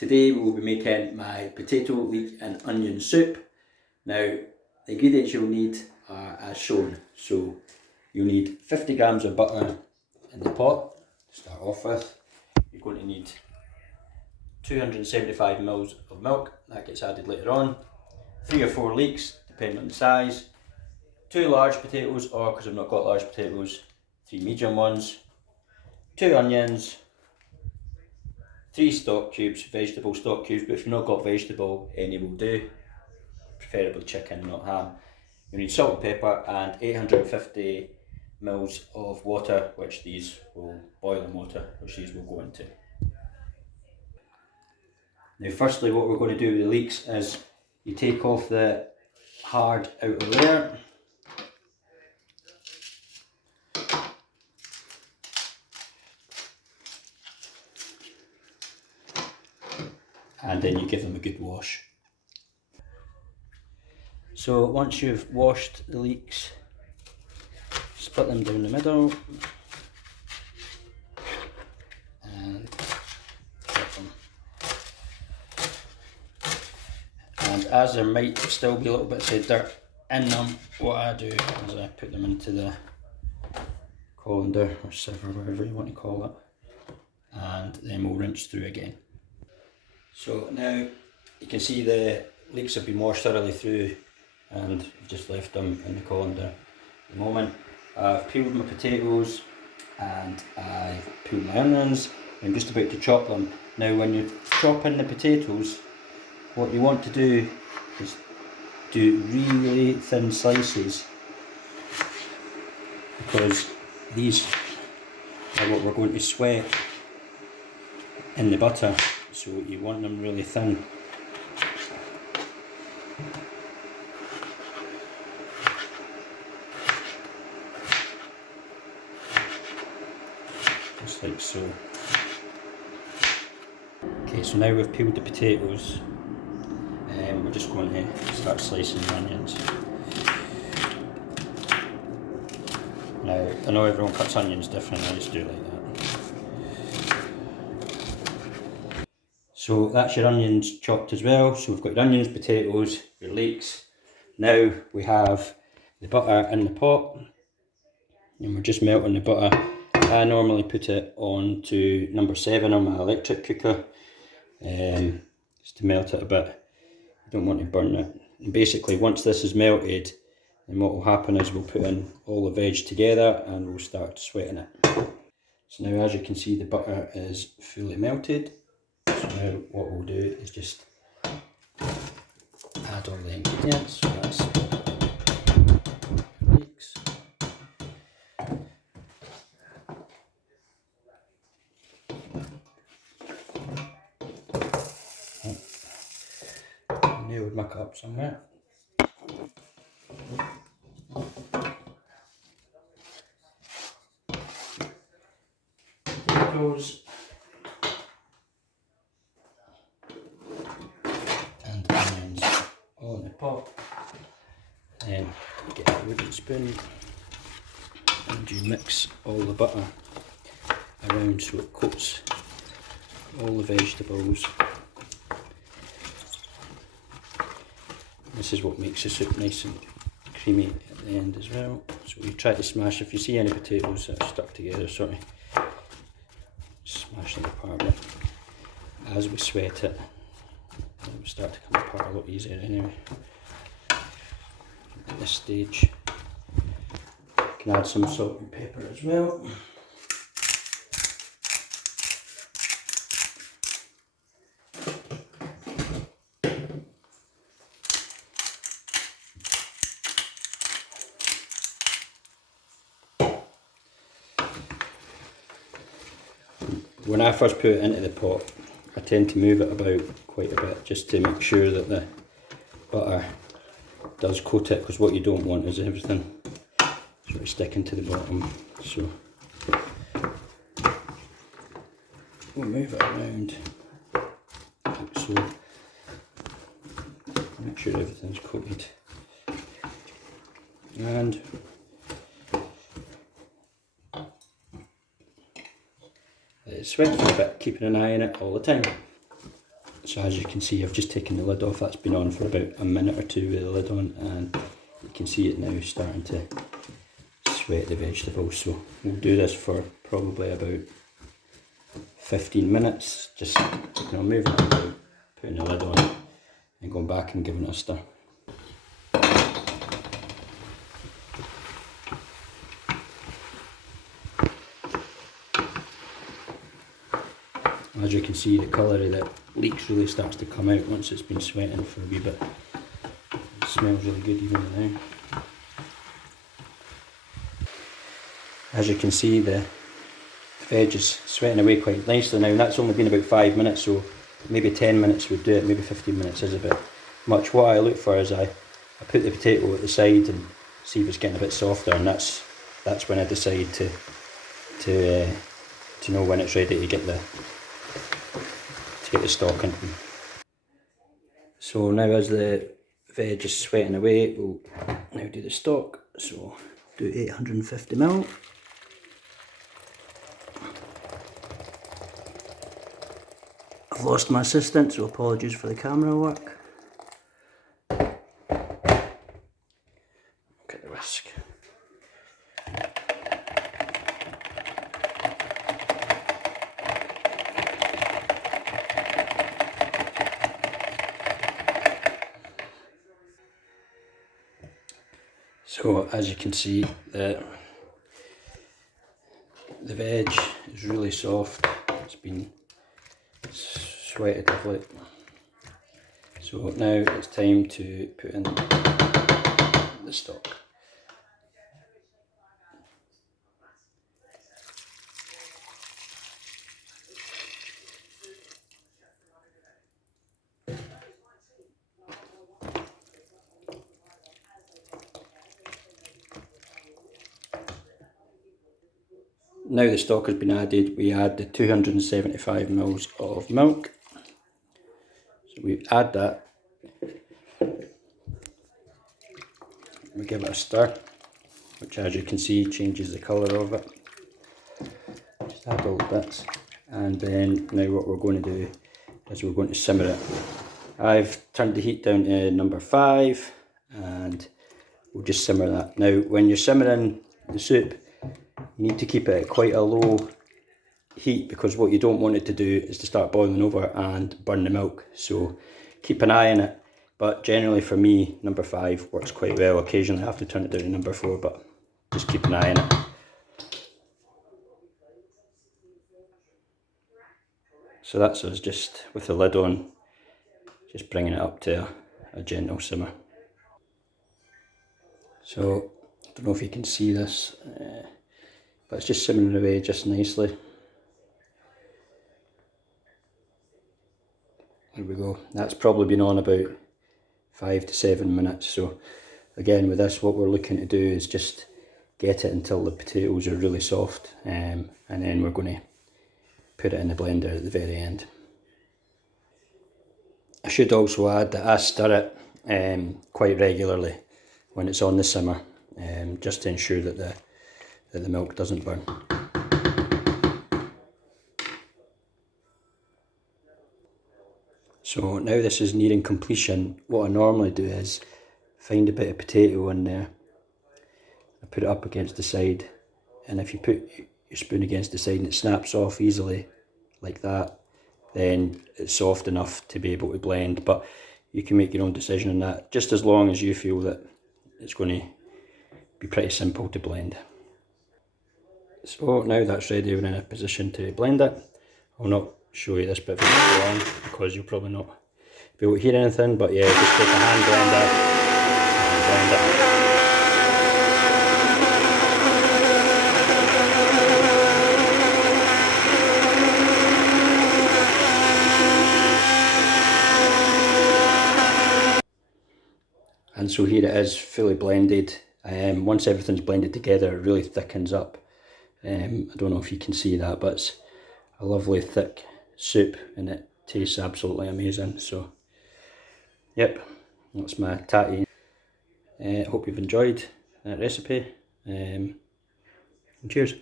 Today we will be making my potato, leek and onion soup. Now the ingredients you'll need are as shown. So you'll need 50 grams of butter in the pot to start off with. You're going to need 275 ml of milk, that gets added later on. 3 or 4 leeks, depending on the size. 2 large potatoes, or because I've not got large potatoes, 3 medium ones. 2 onions. 3 stock cubes, vegetable stock cubes, but if you've not got vegetable, any will do. Preferably chicken, not ham. You need salt and pepper and 850 ml of water, which these will boiling water, which these will go into. Now firstly what we're going to do with the leeks is you take off the hard outer layer. And then you give them a good wash. So once you've washed the leeks, split them down the middle and cut them. And as there might still be a little bit of dirt in them, what I do is I put them into the colander or sieve or whatever you want to call it, and then we'll rinse through again. So now you can see the leeks have been washed thoroughly through and I've just left them in the colander at the moment. I've peeled my potatoes and I've peeled my onions. I'm just about to chop them. Now when you're chopping the potatoes, what you want to do is do really thin slices, because these are what we're going to sweat in the butter, so you want them really thin. Just like so. Okay, so now we've peeled the potatoes, we're just going to start slicing the onions. Now, I know everyone cuts onions differently, I just do it like that. So that's your onions chopped as well. So we've got your onions, potatoes, your leeks. Now we have the butter in the pot, and we're just melting the butter. I normally put it on to number 7 on my electric cooker, just to melt it a bit. I don't want to burn it. And basically once this is melted, then what will happen is we'll put in all the veg together and we'll start sweating it. So now as you can see, the butter is fully melted. So now what we'll do is just add all the ingredients. So that's leeks, nailed my cup somewhere. Potatoes and onions all in the pot. Then get a wooden spoon and you mix all the butter around so it coats all the vegetables. This is what makes the soup nice and creamy at the end as well. So you try to smash, if you see any potatoes that are stuck together, sort of smash them apart. But as we sweat it, it will start to come apart a lot easier anyway. At this stage, you can add some salt and pepper as well. When I first put it into the pot, I tend to move it about quite a bit just to make sure that the butter does coat it, because what you don't want is everything sort of sticking to the bottom. So we'll move it around like so, make sure everything's coated. And it's sweat for a bit, keeping an eye on it all the time. So as you can see, I've just taken the lid off. That's been on for about a minute or two with the lid on, and you can see it now starting to sweat the vegetables. So we'll do this for probably about 15 minutes, just moving it about, putting the lid on and going back and giving it a stir. As you can see, the colour of the leeks really starts to come out once it's been sweating for a wee bit. It smells really good even now. As you can see, the veg is sweating away quite nicely now, and that's only been about 5 minutes, so maybe 10 minutes would do it, maybe 15 minutes is a bit much. What I look for is I put the potato at the side and see if it's getting a bit softer, and that's when I decide to know when it's ready to get the stock in. So now as the veg is sweating away, we'll now do the stock. So do 850ml. I've lost my assistant, so apologies for the camera work. Look at the whisk. So as you can see, the veg is really soft. It's been sweated lovely. So now it's time to put in the stock. Now the stock has been added, we add the 275ml of milk. So we add that, we give it a stir, which as you can see changes the colour of it. Just add all the bits, and then now what we're going to do is we're going to simmer it. I've turned the heat down to number 5, and we'll just simmer that. Now when you're simmering the soup, you need to keep it at quite a low heat, because what you don't want it to do is to start boiling over and burn the milk. So keep an eye on it, but generally for me number 5 works quite well. Occasionally I have to turn it down to number 4, but just keep an eye on it. So that's us just with the lid on, just bringing it up to a gentle simmer. So I don't know if you can see this, but it's just simmering away just nicely. There we go. That's probably been on about 5 to 7 minutes. So again, with this, what we're looking to do is just get it until the potatoes are really soft, and then we're going to put it in the blender at the very end. I should also add that I stir it quite regularly when it's on the simmer, just to ensure that the milk doesn't burn. So now this is nearing completion. What I normally do is find a bit of potato in there, I put it up against the side, and if you put your spoon against the side and it snaps off easily like that, then it's soft enough to be able to blend. But you can make your own decision on that, just as long as you feel that it's going to be pretty simple to blend. So now that's ready, we're in a position to blend it. I'll not show you this bit for too long because you'll probably not be able to hear anything, but yeah, just take a hand blender and blend it. And so here it is, fully blended. Once everything's blended together, it really thickens up. I don't know if you can see that, but it's a lovely thick soup and it tastes absolutely amazing. So, yep, that's my tattie. I hope you've enjoyed that recipe. And cheers.